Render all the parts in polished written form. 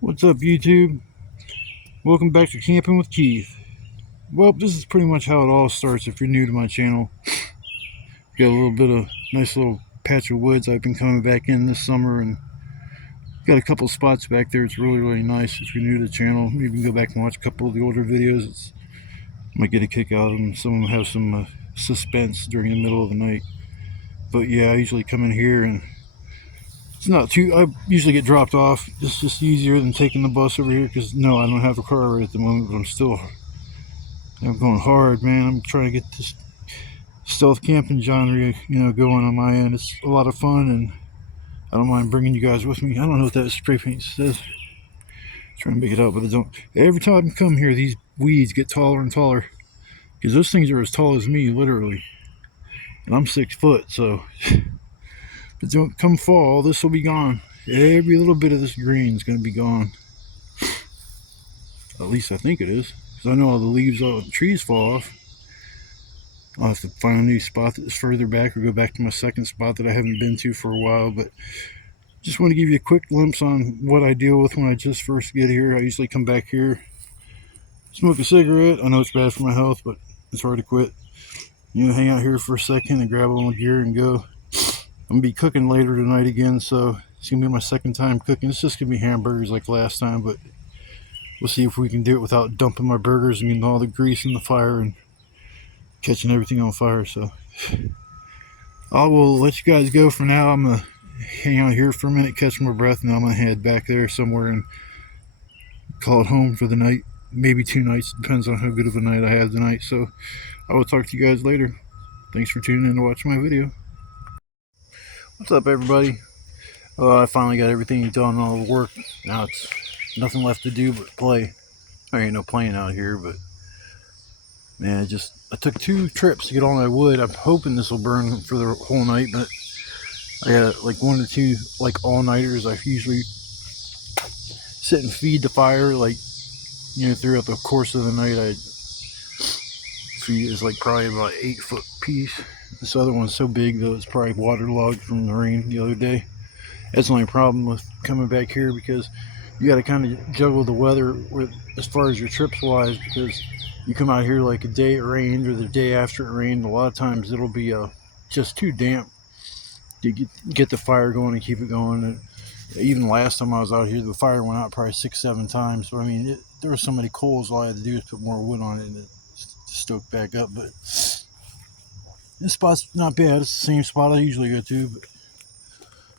What's up, YouTube? Welcome back to Camping with Keith. Well, this is pretty much how it all starts if you're new to my channel. Got a little bit of nice little patch of woods I've been coming back in this summer, and got a couple spots back there. It's really nice. If you're new to the channel, you can go back and watch a couple of the older videos. Might get a kick out of them. Some of them have some suspense during the middle of the night. But yeah, I usually come in here and it's not too. I usually get dropped off. It's just easier than taking the bus over here because no, I don't have a car right at the moment, but I'm going hard, man. I'm trying to get this stealth camping genre, going on my end. It's a lot of fun, and I don't mind bringing you guys with me. I don't know what that spray paint says. Trying to make it out, but I don't. Every time I come here, these weeds get taller and taller because those things are as tall as me, literally, and I'm 6 foot. So, but don't come fall, this will be gone. Every little bit of this green is going to be gone. At least I think it is, because I know all the leaves, all the trees fall off. I'll have to find a new spot that's further back or go back to my second spot that I haven't been to for a while. But just want to give you a quick glimpse on what I deal with when I just first get here. I usually come back here, smoke a cigarette. I know it's bad for my health, but it's hard to quit. Hang out here for a second and grab all my gear and go. I'm going to be cooking later tonight again, so it's going to be my second time cooking. It's just going to be hamburgers like last time, but we'll see if we can do it without dumping my burgers and getting all the grease in the fire and catching everything on fire. So I will let you guys go for now. I'm gonna hang out here for a minute, catch my breath, and I'm gonna head back there somewhere and call it home for the night. Maybe 2 nights, depends on how good of a night I have tonight. So I will talk to you guys later. Thanks for tuning in to watch my video. What's up, everybody? I finally got everything done, all the work. Now it's nothing left to do but play. There ain't no playing out here, but man, I took 2 trips to get all my wood. I'm hoping this will burn for the whole night, but I got like 1 or 2 like all-nighters. I usually sit and feed the fire throughout the course of the night. I feed is like probably about 8-foot piece. This other one's so big though, it's probably waterlogged from the rain the other day. That's the only problem with coming back here, because you got to kind of juggle the weather with as far as your trips wise, because you come out here like a day it rained or the day after it rained. A lot of times it'll be just too damp to get the fire going and keep it going. And even last time I was out here, the fire went out probably 6-7 times. But I mean, there were so many coals. All I had to do was put more wood on it and it stoked back up. But this spot's not bad. It's the same spot I usually go to. But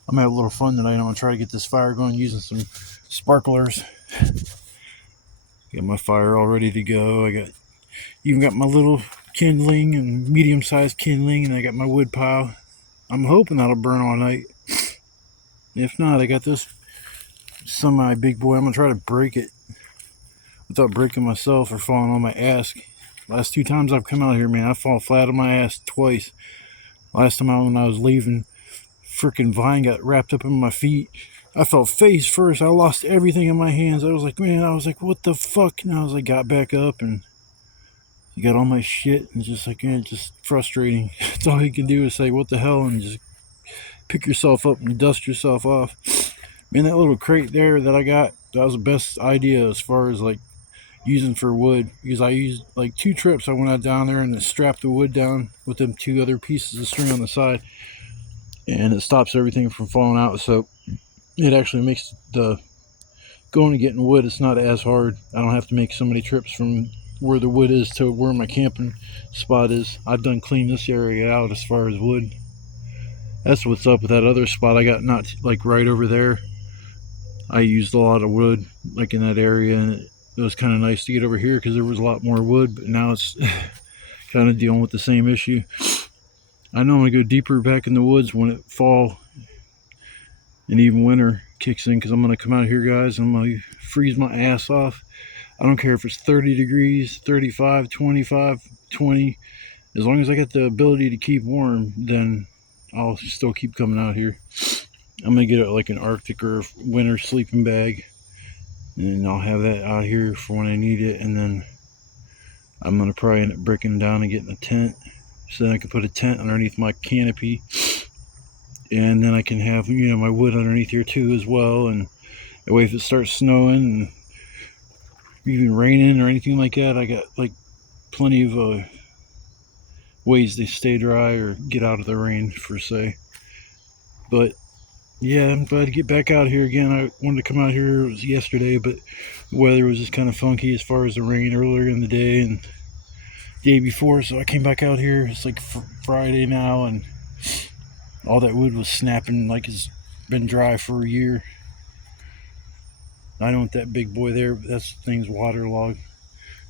I'm gonna have a little fun tonight. I'm gonna try to get this fire going using some sparklers. Got my fire all ready to go. I even got my little kindling and medium-sized kindling, and I got my wood pile. I'm hoping that'll burn all night. If not, I got this semi big boy. I'm gonna try to break it without breaking myself or falling on my ass. Last 2 times I've come out here, man, I fall flat on my ass twice. Last time when I was leaving, freaking vine got wrapped up in my feet. I fell face first. I lost everything in my hands. I was like, what the fuck? And I was like, got back up and you got all my shit, and just like, man, just frustrating. That's all you can do is say, what the hell, and just pick yourself up and dust yourself off. Man, that little crate there that I got, that was the best idea as far as like using for wood, because I used like 2 trips. I went out down there and then strapped the wood down with them 2 other pieces of string on the side, and it stops everything from falling out. So it actually makes the going and getting wood, it's not as hard. I don't have to make so many trips from where the wood is to where my camping spot is. I've done clean this area out as far as wood. That's what's up with that other spot I got, not like right over there. I used a lot of wood like in that area, and it was kind of nice to get over here because there was a lot more wood, but now it's kind of dealing with the same issue. I know I'm gonna go deeper back in the woods when it fall and even winter kicks in, because I'm gonna come out here, guys, and I'm gonna freeze my ass off. I don't care if it's 30 degrees, 35, 25, 20. As long as I get the ability to keep warm, then I'll still keep coming out here. I'm gonna get like an Arctic or winter sleeping bag, and I'll have that out here for when I need it. And then I'm gonna probably end up breaking down and getting a tent, so then I can put a tent underneath my canopy, and then I can have my wood underneath here too as well. And That way if it starts snowing and even raining or anything like that, I got like plenty of ways to stay dry or get out of the rain, per se. But yeah, I'm glad to get back out here again. I wanted to come out here, it was yesterday, but the weather was just kind of funky as far as the rain earlier in the day and day before, so I came back out here. It's like Friday now, and all that wood was snapping like it's been dry for a year. I don't want that big boy there, but that thing's waterlogged.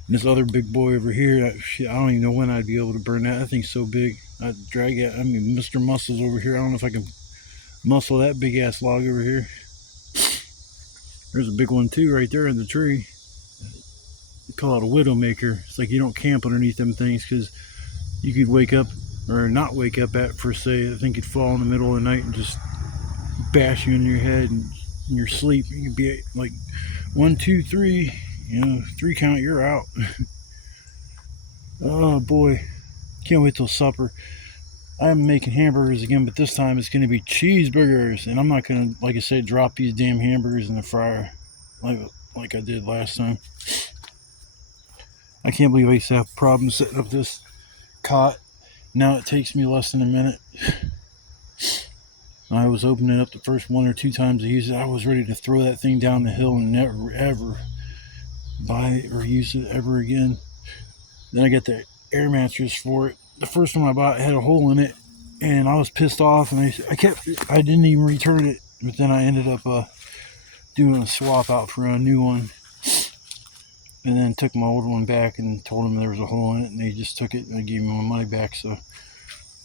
And this other big boy over here, shit, I don't even know when I'd be able to burn that. That thing's so big. I'd drag it. I mean, Mr. Muscles over here. I don't know if I can muscle that big ass log over here. There's a big one too right there in the tree. They call it a widowmaker. It's like you don't camp underneath them things because you could wake up or not wake up at, per se. I think you'd fall in the middle of the night and just bash you in your head, and in your sleep you could be like 1, 2, 3, 3 count, you're out. Oh boy, can't wait till supper. I'm making hamburgers again, but this time it's going to be cheeseburgers, and I'm not going to, like I said, drop these damn hamburgers in the fryer like I did last time. I can't believe I used to have problems setting up this cot. Now it takes me less than a minute. I was opening up the first 1 or 2 times I used it. I was ready to throw that thing down the hill and never ever buy it or use it ever again. Then I got the air mattress for it. The first one I bought had a hole in it, and I was pissed off, and I didn't even return it. But then I ended up doing a swap out for a new one, and then took my old one back and told them there was a hole in it, and they just took it and they gave me my money back. So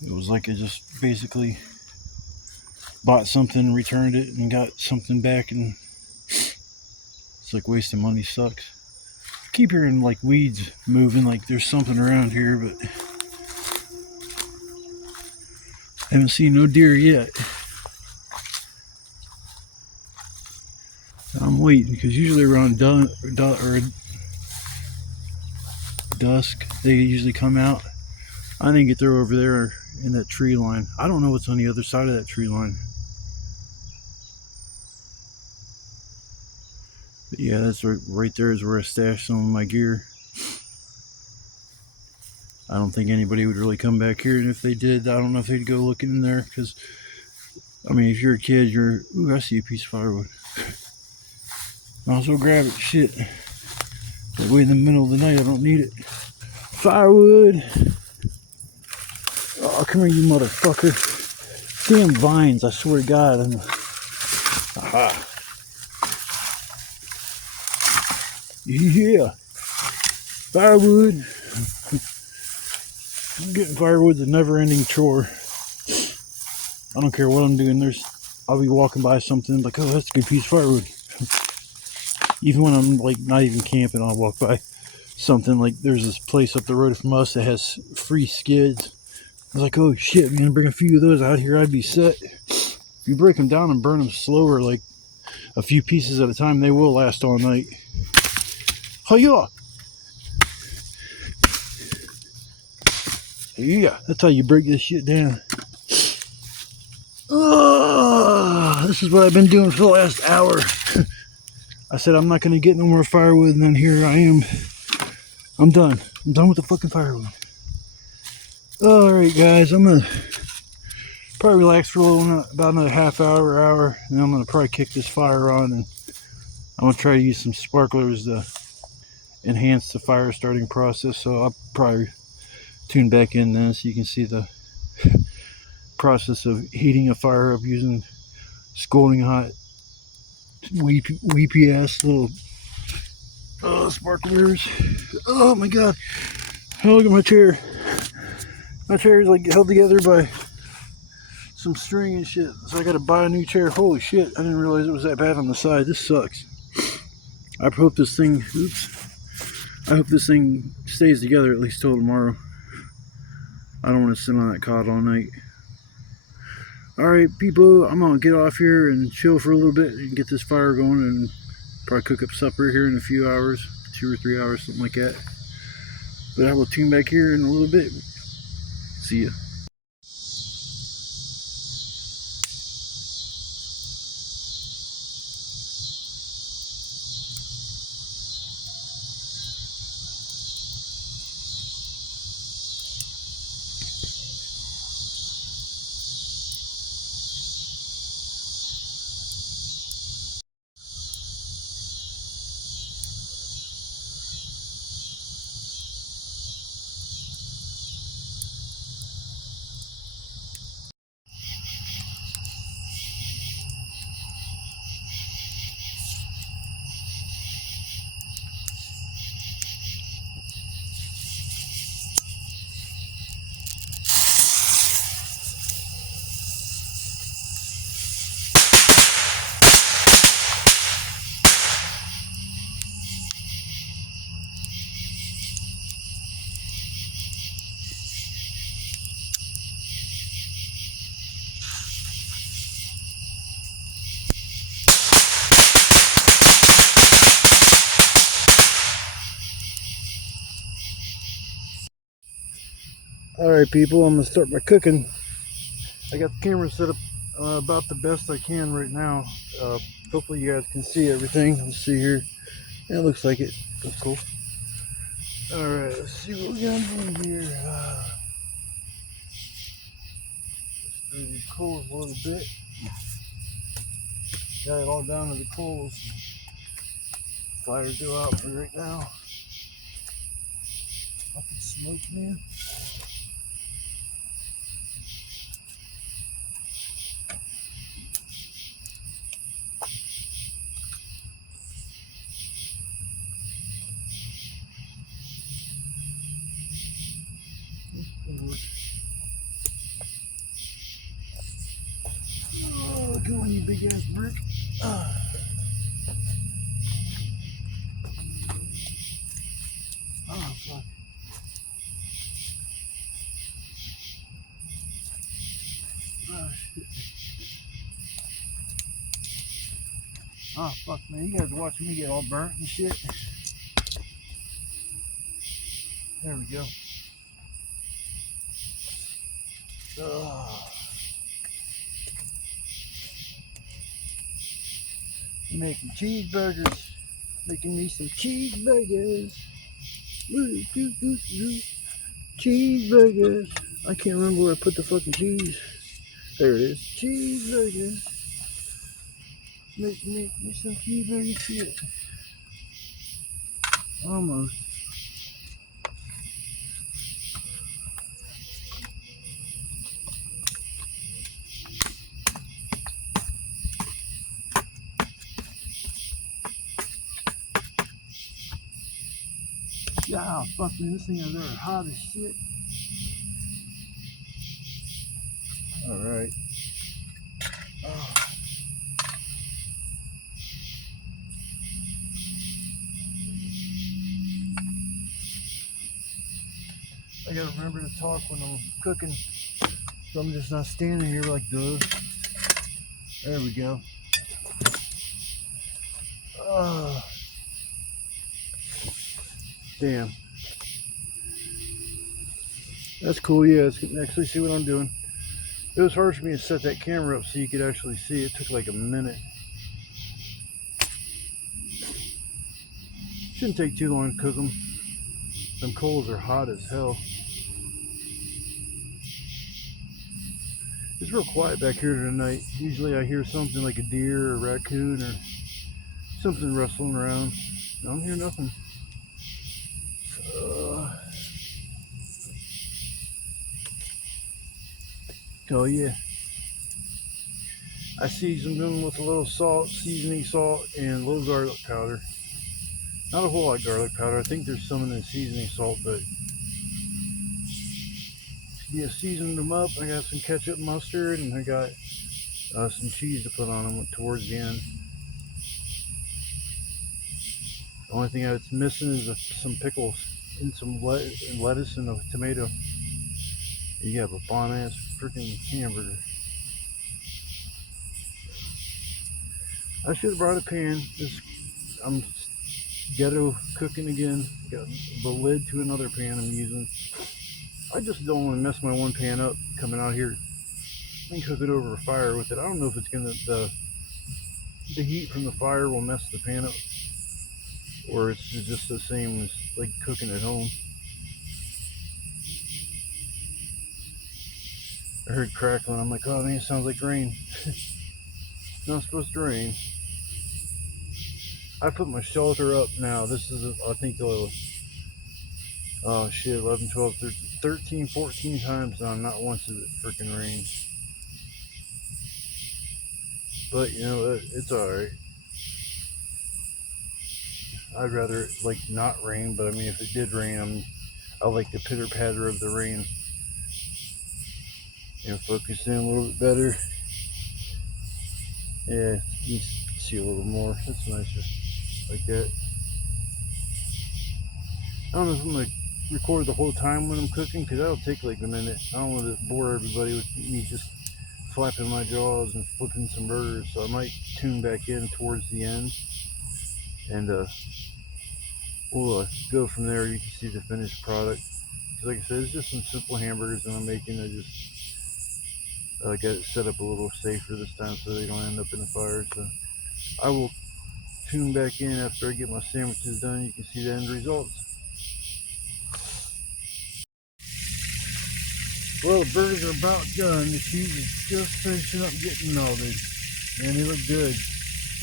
it was like I just basically bought something, returned it, and got something back, and it's like wasting money sucks. I keep hearing like weeds moving, like there's something around here, but I haven't seen no deer yet. I'm waiting because usually around dusk they usually come out. I think they're over there in that tree line. I don't know what's on the other side of that tree line. But yeah, that's right there is where I stashed some of my gear. I don't think anybody would really come back here, and if they did, I don't know if they'd go looking in there, because I mean, if you're a kid, ooh, I see a piece of firewood. Might as well grab it. Shit, that way in the middle of the night I don't need it. Firewood. Oh, come here, you motherfucker. Damn vines, I swear to God. Aha. Yeah. Firewood. Getting firewood's a never-ending chore. I don't care what I'm doing. I'll be walking by something like, oh, that's a good piece of firewood. Even when I'm like not even camping, I'll walk by something like, there's this place up the road from us that has free skids. I was like, oh shit, I'm gonna bring a few of those out here. I'd be set. If you break them down and burn them slower, like a few pieces at a time, they will last all night. Hiya! Yeah, that's how you break this shit down. This is what I've been doing for the last hour. I said I'm not going to get no more firewood, and then here I am. I'm done. I'm done with the fucking firewood. Alright guys, I'm going to probably relax for a little, about another half hour, and then I'm going to probably kick this fire on, and I'm going to try to use some sparklers to enhance the fire starting process. So I'll probably tune back in then so you can see the process of heating a fire up using scalding hot weepy ass little sparklers. Oh my god, oh, look at my chair. My chair is like held together by some string and shit, so I gotta buy a new chair. Holy shit, I didn't realize it was that bad on the side. This sucks. I hope this thing I hope this thing stays together at least till tomorrow. I don't want to sit on that cot all night. Alright people, I'm gonna get off here and chill for a little bit and get this fire going, and probably cook up supper here in a few hours, 2 or 3 hours, something like that. But I will tune back here in a little bit. See ya. Alright people, I'm going to start my cooking. I got the camera set up about the best I can right now. Hopefully you guys can see everything. Let's see here. Yeah, it looks like it. That's cool. Alright, let's see what we're going to do here. Let's do these coals a little bit. Got it all down to the coals. Fires go out for right now. Fucking smoke, man. Oh, go on, you big ass brick. Oh, fuck. Oh, shit. Oh, fuck, man. You guys are watching me get all burnt and shit. There we go. Oh. Making cheeseburgers. Making me some cheeseburgers. Woo, woo, woo, woo. Cheeseburgers. I can't remember where I put the fucking cheese. There it is. Cheeseburgers. Make me some cheeseburger shit. Almost. Yeah, fuck man, this thing over there hot as shit. Alright. Oh. I gotta remember to talk when I'm cooking, so I'm just not standing here like this. There we go. Oh. Damn. That's cool, yeah, I can actually see what I'm doing. It was hard for me to set that camera up so you could actually see. It took like a minute. Shouldn't take too long to cook them. Them coals are hot as hell. It's real quiet back here tonight. Usually I hear something like a deer or a raccoon or something rustling around. I don't hear nothing. Oh yeah. I seasoned them with a little salt, seasoning salt, and a little garlic powder. Not a whole lot of garlic powder. I think there's some in the seasoning salt, but yeah, seasoned them up. I got some ketchup, mustard, and I got some cheese to put on them towards the end. The only thing that's missing is some pickles and some lettuce and a tomato. You have a bomb ass freaking hamburger. I should have brought a pan. I'm ghetto cooking again. Got the lid to another pan I'm using. I just don't want to mess my one pan up coming out here and cook it over a fire with it. I don't know if it's gonna the heat from the fire will mess the pan up, or it's just the same as like cooking at home. I heard crackling. I'm like, oh man, it sounds like rain. It's not supposed to rain. I put my shelter up now. This is, I think, oh shit, 11, 12, 13, 14 times now. Not once has it freaking rained. But, you know, it's alright. I'd rather it, like, not rain, but I mean, if it did rain, I like the pitter patter of the rain. You know, focus in a little bit better. Yeah, you can see a little more. That's nicer. Like that. I don't know if I'm going to record the whole time when I'm cooking, because that'll take like a minute. I don't want to bore everybody with me just flapping my jaws and flipping some burgers, so I might tune back in towards the end, and we'll go from there. You can see the finished product. because like I said, it's just some simple hamburgers that I'm making. I just got it set up a little safer this time so they don't end up in the fire. So I will tune back in after I get my sandwiches done. You can see the end results. Well, the burgers are about done. The cheese is just finishing up getting melted. Man, they look good.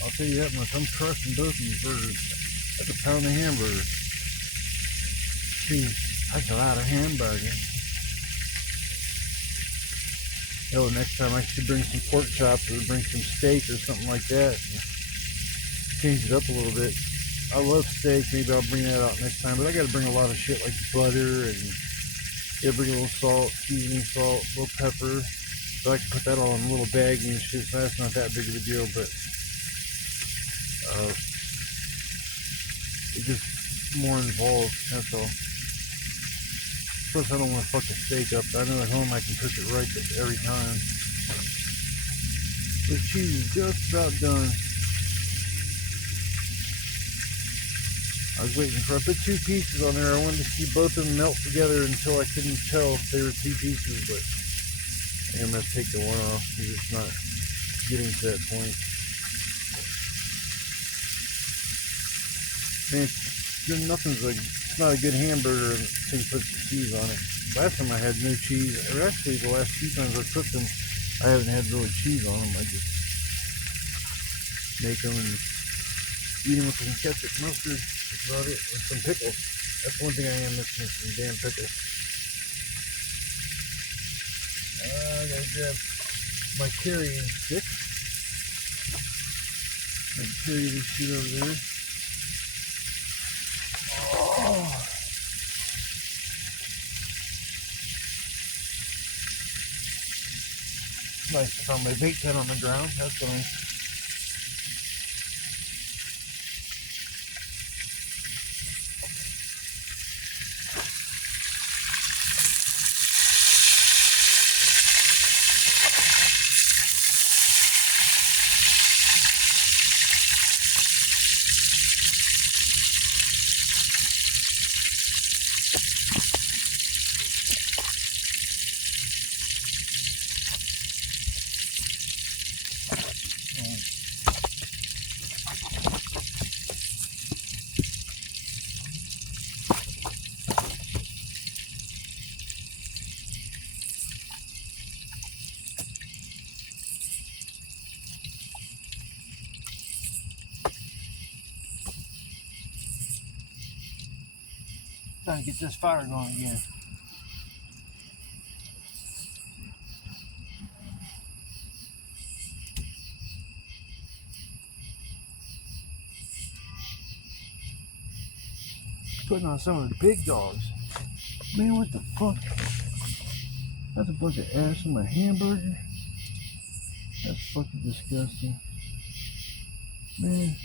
I'll tell you that much. I'm crushing both of these burgers. That's a pound of hamburger. Jeez, that's a lot of hamburger. Oh, next time I should bring some pork chops or bring some steak or something like that. Change it up a little bit. I love steak. Maybe I'll bring that out next time. But I got to bring a lot of shit like butter and bring a little salt, seasoning salt, a little pepper. So I can put that all in a little bag and shit. So that's not that big of a deal. But it's just more involved. That's all. Plus, I don't want to fuck the steak up. I know at home I can cook it right every time. The cheese is just about done. I was waiting for, I put 2 pieces on there. I wanted to see both of them melt together until I couldn't tell if they were 2 pieces, but I think I'm going to take the one off because it's not getting to that point. Man, nothing's like, it's not a good hamburger until you put some cheese on it. Last time I had no cheese, or actually the last few times I cooked them, I haven't had really cheese on them. I just make them and eat them with some ketchup, mustard. That's about it. And some pickles. That's one thing I am missing, some damn pickles. I gotta grab my carrying stick. I can carry this shit over there. Oh. Nice to find my vape pen on the ground. That's nice. Trying to get this fire going again. Putting on some of the big dogs. Man, what the fuck? That's a bunch of ash in my hamburger. That's fucking disgusting. Man,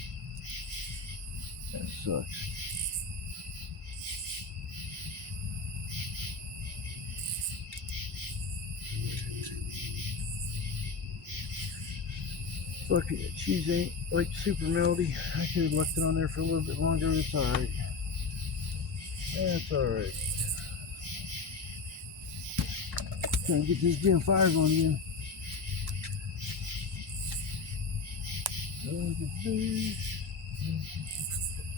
that sucks. Fuck it, cheese ain't like super melty. I could have left it on there for a little bit longer. It's alright. That's alright. Trying to get this damn fire going again.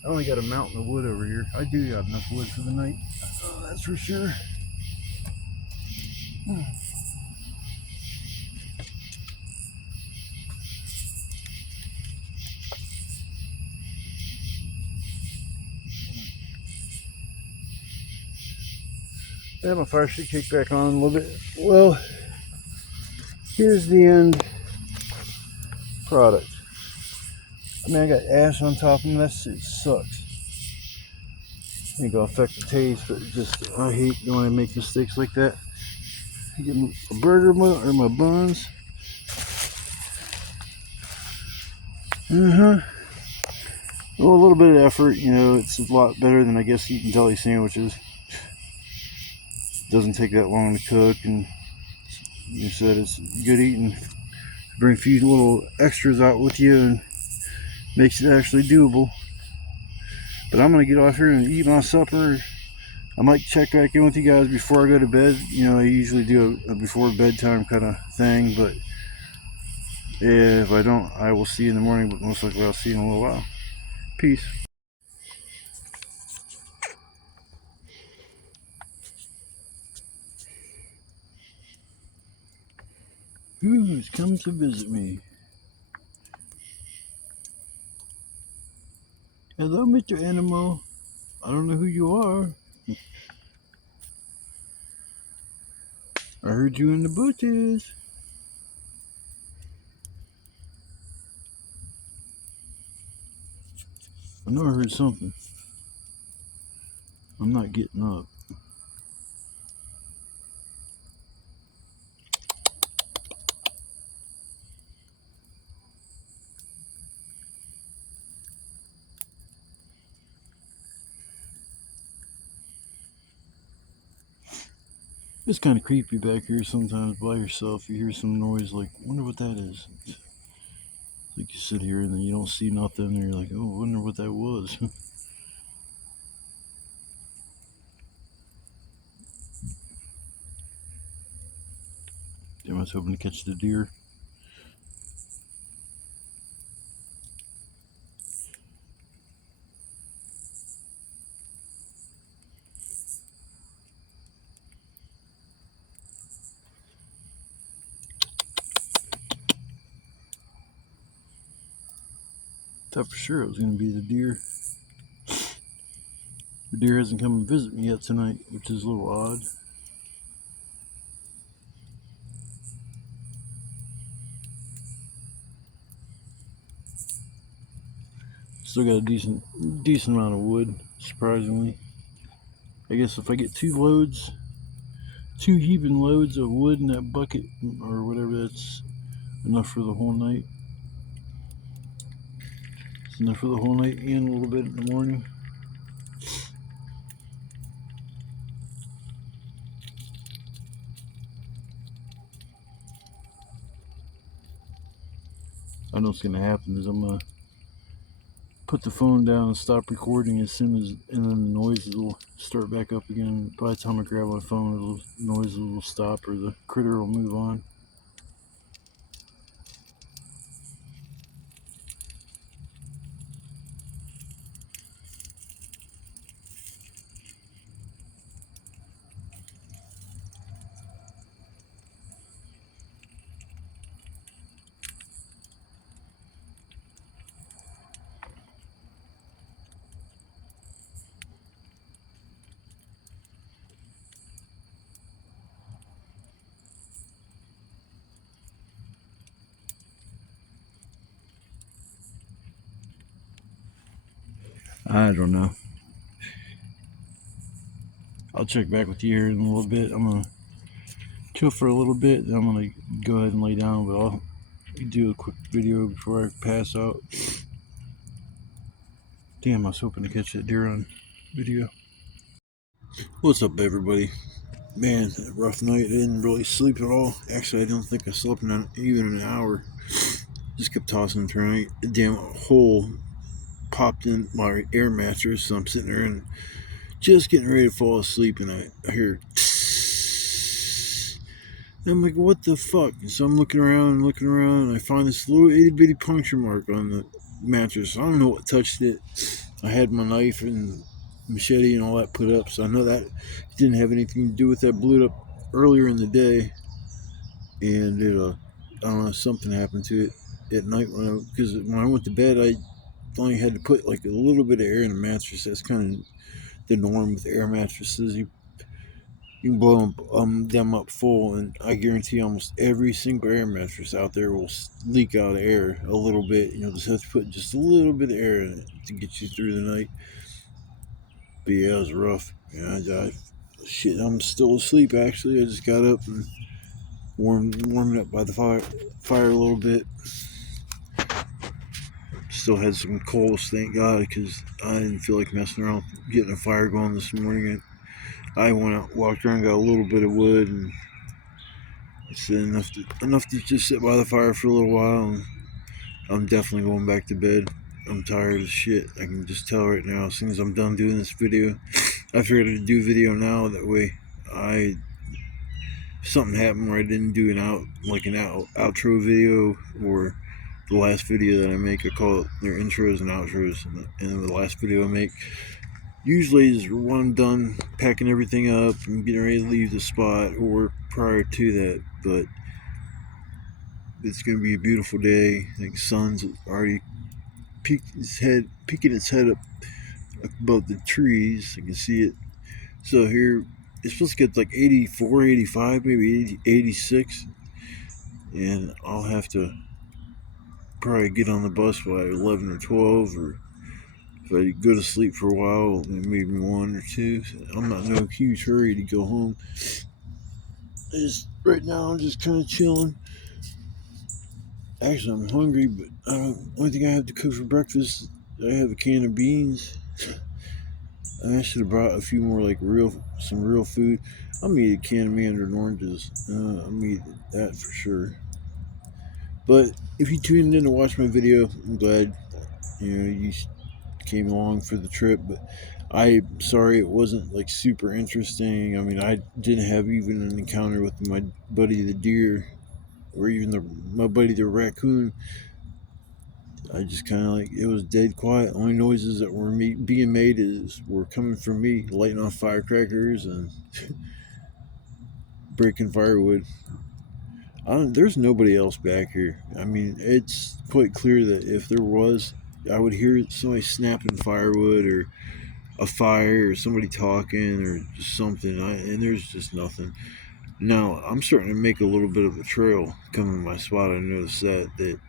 I only got a mountain of wood over here. I do got enough wood for the night. Oh, that's for sure. I have my fire should kick back on a little bit. Well, here's the end product. I mean, I got ash on top of them. That shit sucks. Ain't gonna affect the taste, but just I hate when I make mistakes like that. I get a burger or my buns. Well, a little bit of effort, you know. It's a lot better than I guess eating deli sandwiches. Doesn't take that long to cook, and you said it's good eating. Bring a few little extras out with you and makes it actually doable. But I'm gonna get off here and eat my supper. I might check back in with you guys before I go to bed. You know, I usually do a before bedtime kind of thing, but if I don't, I will see you in the morning, but most likely I'll see you in a little while. Peace. Who's come to visit me? Hello, Mr. Animal. I don't know who you are. I heard you in the bushes. I know I heard something. I'm not getting up. It's kind of creepy back here sometimes by yourself. You hear some noise like, wonder what that is. It's like you sit here and then you don't see nothing and you're like, oh, I wonder what that was. Damn, I was hoping to catch the deer. Thought for sure it was going to be the deer. The deer hasn't come and visit me yet tonight, which is a little odd. Still got a decent amount of wood, surprisingly. I guess if I get two heaping loads of wood in that bucket or whatever, that's enough for the whole night. It's enough for the whole night and a little bit in the morning. I know what's gonna happen is I'm gonna put the phone down and stop recording as soon as, and then the noises will start back up again. By the time I grab my phone, the noises will stop or the critter will move on. I don't know. I'll check back with you here in a little bit. I'm gonna chill for a little bit, then I'm gonna go ahead and lay down, but I'll do a quick video before I pass out. Damn, I was hoping to catch that deer on video. What's up, everybody? Man, rough night. I didn't really sleep at all. Actually, I don't think I slept in even an hour. Just kept tossing and turning. A damn hole popped in my air mattress, so I'm sitting there and just getting ready to fall asleep, and I hear and I'm like, what the fuck? And so I'm looking around, and I find this little itty bitty puncture mark on the mattress. I don't know what touched it. I had my knife and machete and all that put up, so I know that didn't have anything to do with that. Blew it up earlier in the day, and it I don't know, something happened to it at night because when I went to bed, I only had to put like a little bit of air in the mattress. That's kind of the norm with air mattresses. You can blow them up full, and I guarantee almost every single air mattress out there will leak out air a little bit. You know, just have to put just a little bit of air in it to get you through the night. But yeah, it was rough. Yeah, shit, I'm still asleep actually. I just got up and warming up by the fire a little bit. Still had some coals, thank God, because I didn't feel like messing around getting a fire going this morning. I went out, walked around, got a little bit of wood, and it's enough to just sit by the fire for a little while. And I'm definitely going back to bed. I'm tired as shit. I can just tell right now. As soon as I'm done doing this video, I figured I'd do a video now, that way something happened where I didn't do an outro video, or the last video that I make, I call it their intros and outros, and the last video I make usually is when I'm done packing everything up and getting ready to leave the spot, or prior to that. But it's going to be a beautiful day. I think the sun's already peeking its head up above the trees. I can see it. So here, it's supposed to get like 84, 85, maybe 80, 86. And I'll have to probably get on the bus by 11 or 12, or if I go to sleep for a while, maybe 1 or 2. I'm not in no huge hurry to go home. Right now, I'm just kind of chilling. Actually, I'm hungry, but only thing I have to cook for breakfast, I have a can of beans. I should have brought a few more, like some real food. I'm gonna eat a can of mandarin oranges. I'm gonna eat that for sure. But if you tuned in to watch my video, I'm glad you came along for the trip. But I'm sorry it wasn't like super interesting. I mean, I didn't have even an encounter with my buddy the deer, or even my buddy the raccoon. I just kind of like, it was dead quiet. Only noises that were being made were coming from me lighting off firecrackers and breaking firewood. There's nobody else back here. I mean, it's quite clear that if there was, I would hear somebody snapping firewood, or a fire, or somebody talking, or just something. And there's just nothing. Now, I'm starting to make a little bit of a trail coming to my spot. I noticed that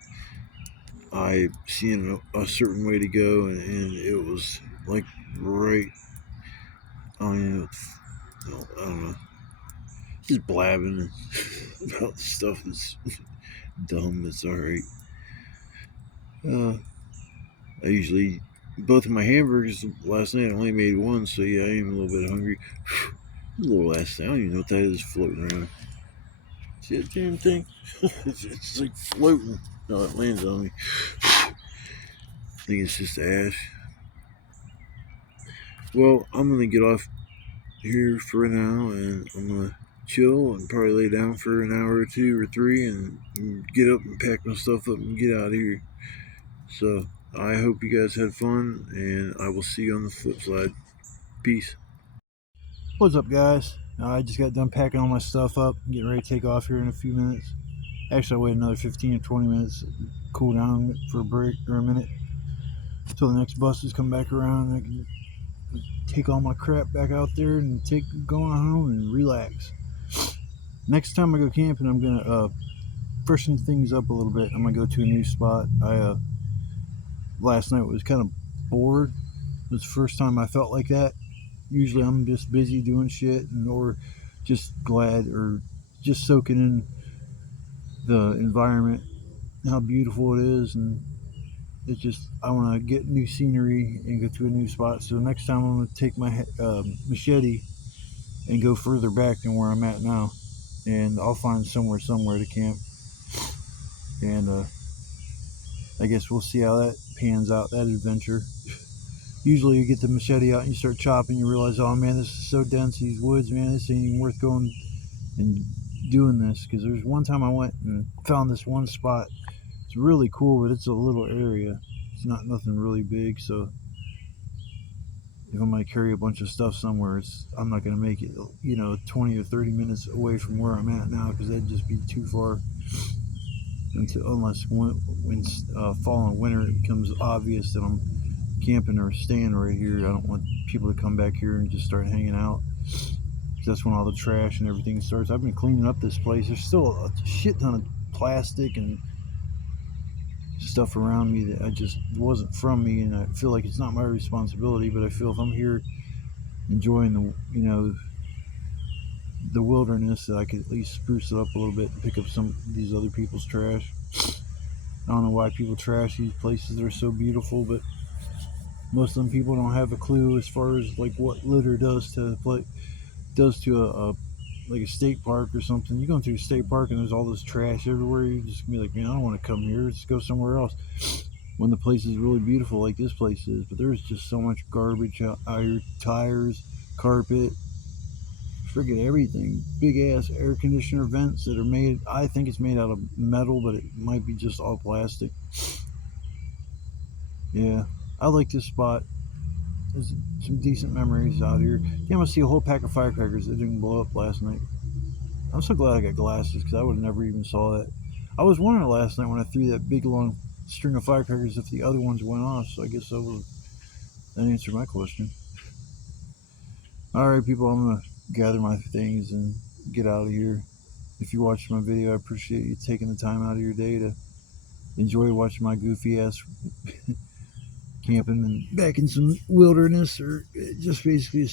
I seen a certain way to go, and it was like right. I don't know. Just blabbing about stuff that's dumb. That's alright. I usually both of my hamburgers last night. I only made one, so yeah, I am a little bit hungry. A little ass. I don't even know what that is floating around. See that damn thing? It's like floating. No, it lands on me. I think it's just ash. Well, I'm gonna get off here for now, and I'm gonna chill and probably lay down for an hour or 2 or 3, and get up and pack my stuff up and get out of here. So I hope you guys had fun, and I will see you on the flip side. Peace. What's up, guys? I just got done packing all my stuff up, getting ready to take off here in a few minutes. Actually, I'll wait another 15 or 20 minutes, cool down for a break, or a minute, until the next buses come back around, and I can take all my crap back out there and go on home and relax. Next time I go camping, I'm gonna freshen things up a little bit. I'm gonna go to a new spot. Last night was kind of bored. It was the first time I felt like that. Usually I'm just busy doing shit, or just glad, or just soaking in the environment, how beautiful it is, and it's just, I want to get new scenery and go to a new spot. So next time I'm going to take my machete and go further back than where I'm at now, and I'll find somewhere to camp. And I guess we'll see how that pans out, that adventure. Usually you get the machete out and you start chopping, you realize, oh man, this is so dense, these woods, man, this ain't even worth going and doing this. Because there's one time I went and found this one spot. It's really cool, but it's a little area. It's not nothing really big, so if I'm going to carry a bunch of stuff somewhere, I'm not going to make it 20 or 30 minutes away from where I'm at now, because that'd just be too far. Unless when fall and winter, it becomes obvious that I'm camping or staying right here. I don't want people to come back here and just start hanging out, because that's when all the trash and everything starts. I've been cleaning up this place. There's still a shit ton of plastic and stuff around me that I just wasn't from me, and I feel like it's not my responsibility. But I feel if I'm here enjoying the wilderness, that I could at least spruce it up a little bit and pick up some of these other people's trash. I don't know why people trash these places that are so beautiful, but most of them people don't have a clue as far as like what litter does to a like a state park or something. You're going through a state park and there's all this trash everywhere. You just be like, man, I don't want to come here. Let's go somewhere else. When the place is really beautiful like this place is, but there's just so much garbage out, tires, carpet, friggin' everything. Big ass air conditioner vents that are made, I think it's made out of metal, but it might be just all plastic. Yeah, I like this spot. There's some decent memories out here. Damn, I see a whole pack of firecrackers that didn't blow up last night. I'm so glad I got glasses because I would have never even saw that. I was wondering last night when I threw that big long string of firecrackers if the other ones went off. So I guess that answered my question. All right, people, I'm gonna gather my things and get out of here. If you watched my video, I appreciate you taking the time out of your day to enjoy watching my goofy ass camping and back in some wilderness or just basically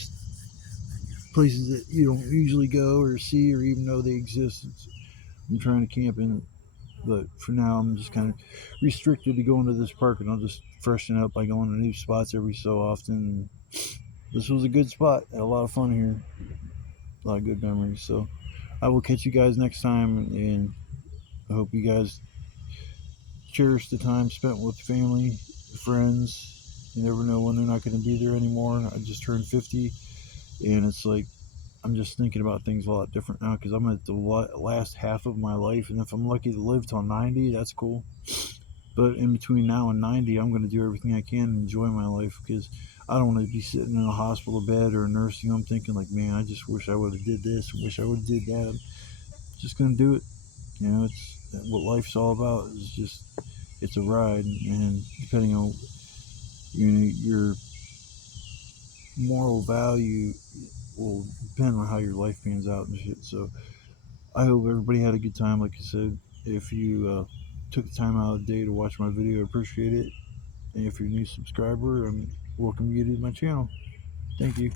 places that you don't usually go or see or even know they exist. I'm trying to camp in it, but for now I'm just kind of restricted to going to this park, and I'll just freshen up by going to new spots every so often. This was a good spot. Had a lot of fun here, a lot of good memories. So I will catch you guys next time, and I hope you guys cherish the time spent with family, friends. You never know when they're not going to be there anymore. I just turned 50, and it's like I'm just thinking about things a lot different now because I'm at the last half of my life, and if I'm lucky to live till 90, that's cool. But in between now and 90, I'm going to do everything I can and enjoy my life because I don't want to be sitting in a hospital bed or a nursing home thinking like, man, I just wish I would have did this, wish I would have did that. I'm just going to do it. You know, it's what life's all about. Is just it's a ride, and depending on your moral value will depend on how your life pans out and shit. So I hope everybody had a good time. Like I said, if you took the time out of the day to watch my video, I appreciate it. And if you're a new subscriber, I'm welcome you to my channel. Thank you.